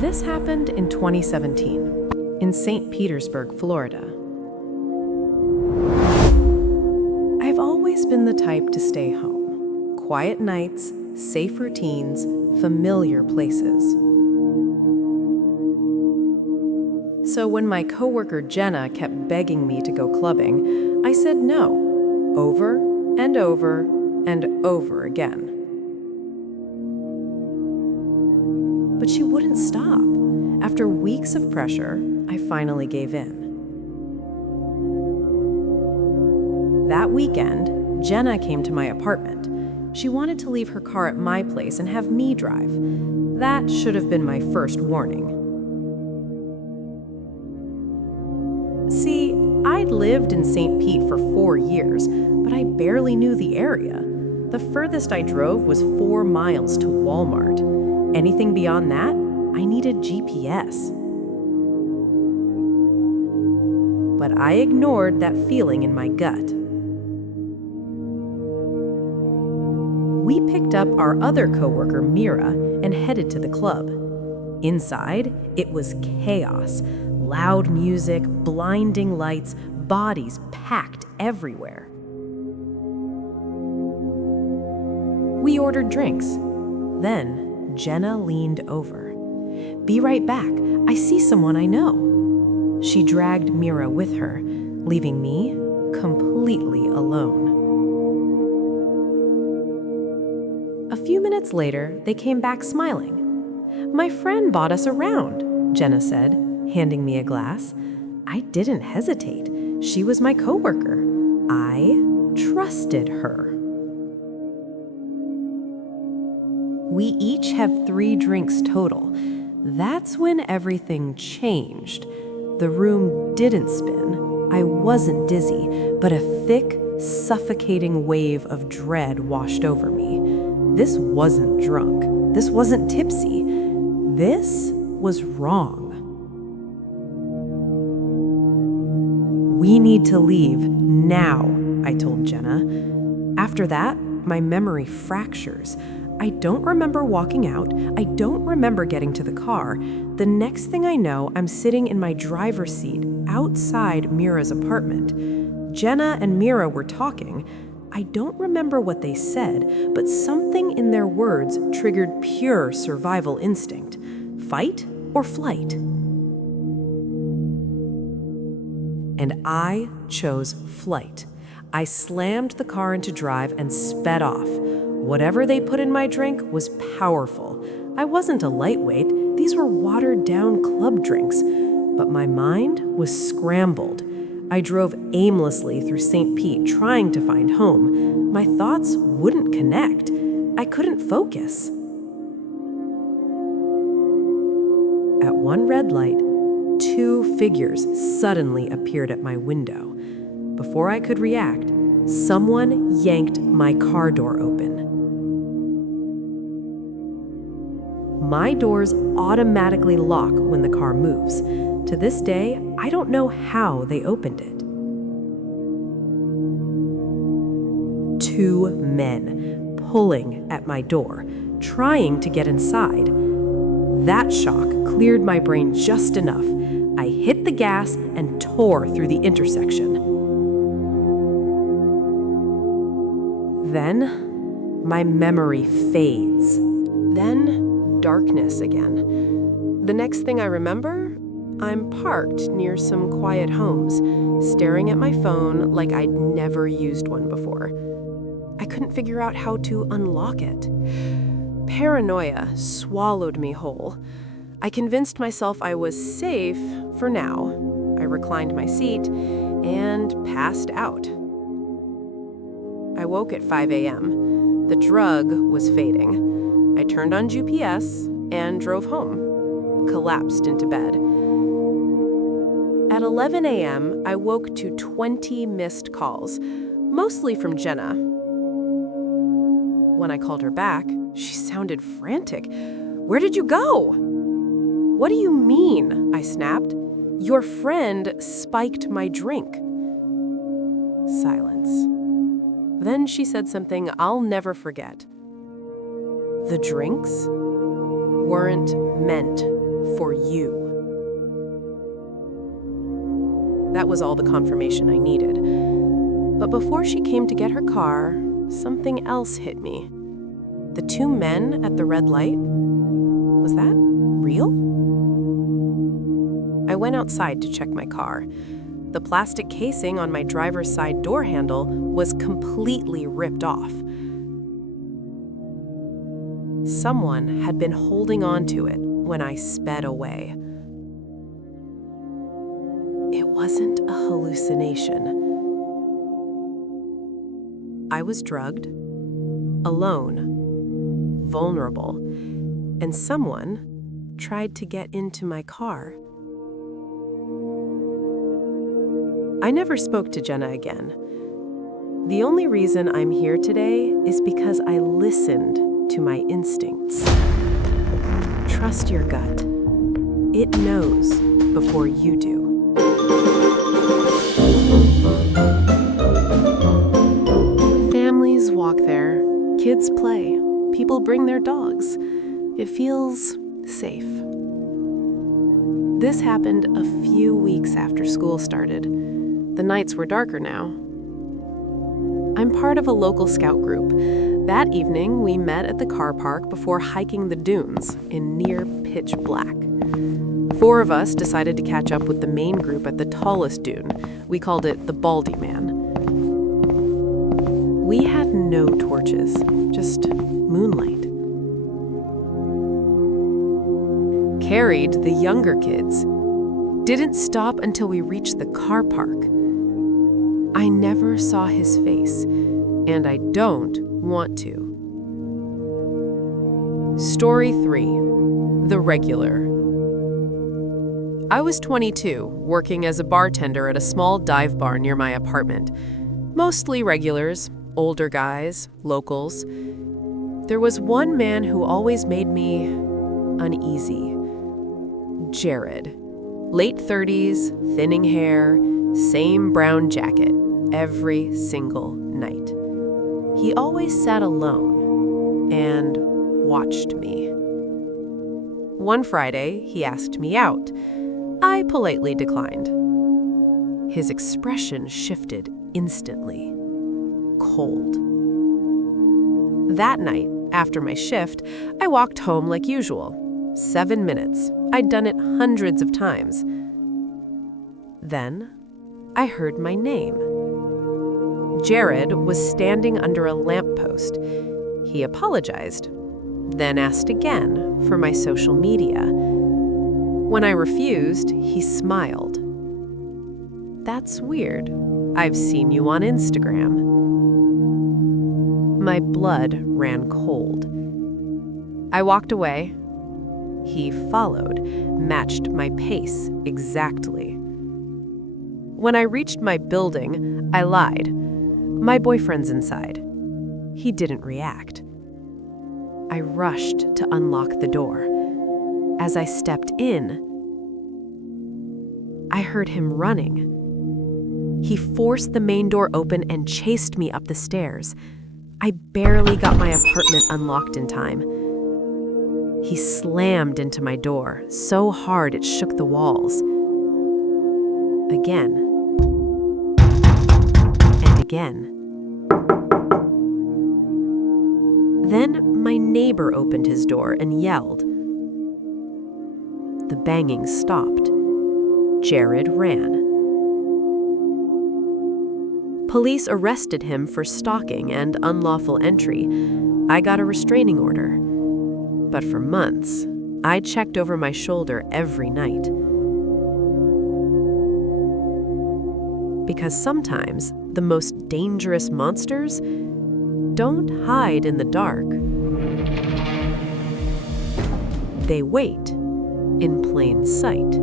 This happened in 2017 in St. Petersburg, Florida. I've always been the type to stay home. Quiet nights, safe routines, familiar places. So when my coworker Jenna kept begging me to go clubbing, I said no, over and over and over again. But she wouldn't stop. After weeks of pressure, I finally gave in. That weekend, Jenna came to my apartment. She wanted to leave her car at my place and have me drive. That should have been my first warning. See, I'd lived in St. Pete for 4 years, but I barely knew the area. The furthest I drove was 4 miles to Walmart. Anything beyond that, I needed GPS. But I ignored that feeling in my gut. We picked up our other coworker, Mira, and headed to the club. Inside, it was chaos. Loud music, blinding lights, bodies packed everywhere. We ordered drinks. Then, Jenna leaned over. "Be right back. I see someone I know." She dragged Mira with her, leaving me completely alone. A few minutes later, they came back smiling. "My friend bought us around," Jenna said, handing me a glass. I didn't hesitate. She was my coworker. I trusted her. We each have 3 drinks total. That's when everything changed. The room didn't spin. I wasn't dizzy, but a thick, suffocating wave of dread washed over me. This wasn't drunk. This wasn't tipsy. This was wrong. "We need to leave now," I told Jenna. After that, my memory fractures. I don't remember walking out. I don't remember getting to the car. The next thing I know, I'm sitting in my driver's seat outside Mira's apartment. Jenna and Mira were talking. I don't remember what they said, but something in their words triggered pure survival instinct. Fight or flight? And I chose flight. I slammed the car into drive and sped off. Whatever they put in my drink was powerful. I wasn't a lightweight. These were watered-down club drinks. But my mind was scrambled. I drove aimlessly through St. Pete, trying to find home. My thoughts wouldn't connect. I couldn't focus. At one red light, 2 figures suddenly appeared at my window. Before I could react, someone yanked my car door open. My doors automatically lock when the car moves. To this day, I don't know how they opened it. 2 men pulling at my door, trying to get inside. That shock cleared my brain just enough. I hit the gas and tore through the intersection. Then, my memory fades. Then, darkness again. The next thing I remember, I'm parked near some quiet homes, staring at my phone like I'd never used one before. I couldn't figure out how to unlock it. Paranoia swallowed me whole. I convinced myself I was safe for now. I reclined my seat and passed out. I woke at 5 a.m. The drug was fading. I turned on GPS and drove home, collapsed into bed. At 11 a.m., I woke to 20 missed calls, mostly from Jenna. When I called her back, she sounded frantic. "Where did you go?" "What do you mean?" I snapped. "Your friend spiked my drink." Silence. Then she said something I'll never forget. The drinks weren't meant for you. That was all the confirmation I needed. But before she came to get her car, something else hit me. The two men at the red light? Was that real? I went outside to check my car. The plastic casing on my driver's side door handle was completely ripped off. Someone had been holding on to it when I sped away. It wasn't a hallucination. I was drugged, alone, vulnerable, and someone tried to get into my car. I never spoke to Jenna again. The only reason I'm here today is because I listened to my instincts. Trust your gut. It knows before you do. Families walk there, kids play, people bring their dogs. It feels safe. This happened a few weeks after school started. The nights were darker now. I'm part of a local scout group. That evening, we met at the car park before hiking the dunes in near pitch black. 4 of us decided to catch up with the main group at the tallest dune. We called it the Baldy Man. We had no torches, just moonlight. Carried the younger kids. Didn't stop until we reached the car park. I never saw his face, and I don't want to. Story 3. The Regular. I was 22, working as a bartender at a small dive bar near my apartment. Mostly regulars, older guys, locals. There was one man who always made me uneasy. Jared. Late 30s, thinning hair, same brown jacket, every single night. He always sat alone and watched me. One Friday, he asked me out. I politely declined. His expression shifted instantly. Cold. That night, after my shift, I walked home like usual. 7 minutes. I'd done it hundreds of times. Then, I heard my name. Jared was standing under a lamppost. He apologized, then asked again for my social media. When I refused, he smiled. That's weird. I've seen you on Instagram. My blood ran cold. I walked away. He followed, matched my pace exactly. When I reached my building, I lied. My boyfriend's inside. He didn't react. I rushed to unlock the door. As I stepped in, I heard him running. He forced the main door open and chased me up the stairs. I barely got my apartment unlocked in time. He slammed into my door so hard it shook the walls. Again. And again. Then my neighbor opened his door and yelled. The banging stopped. Jared ran. Police arrested him for stalking and unlawful entry. I got a restraining order. But for months, I checked over my shoulder every night. Because sometimes the most dangerous monsters don't hide in the dark. They wait in plain sight.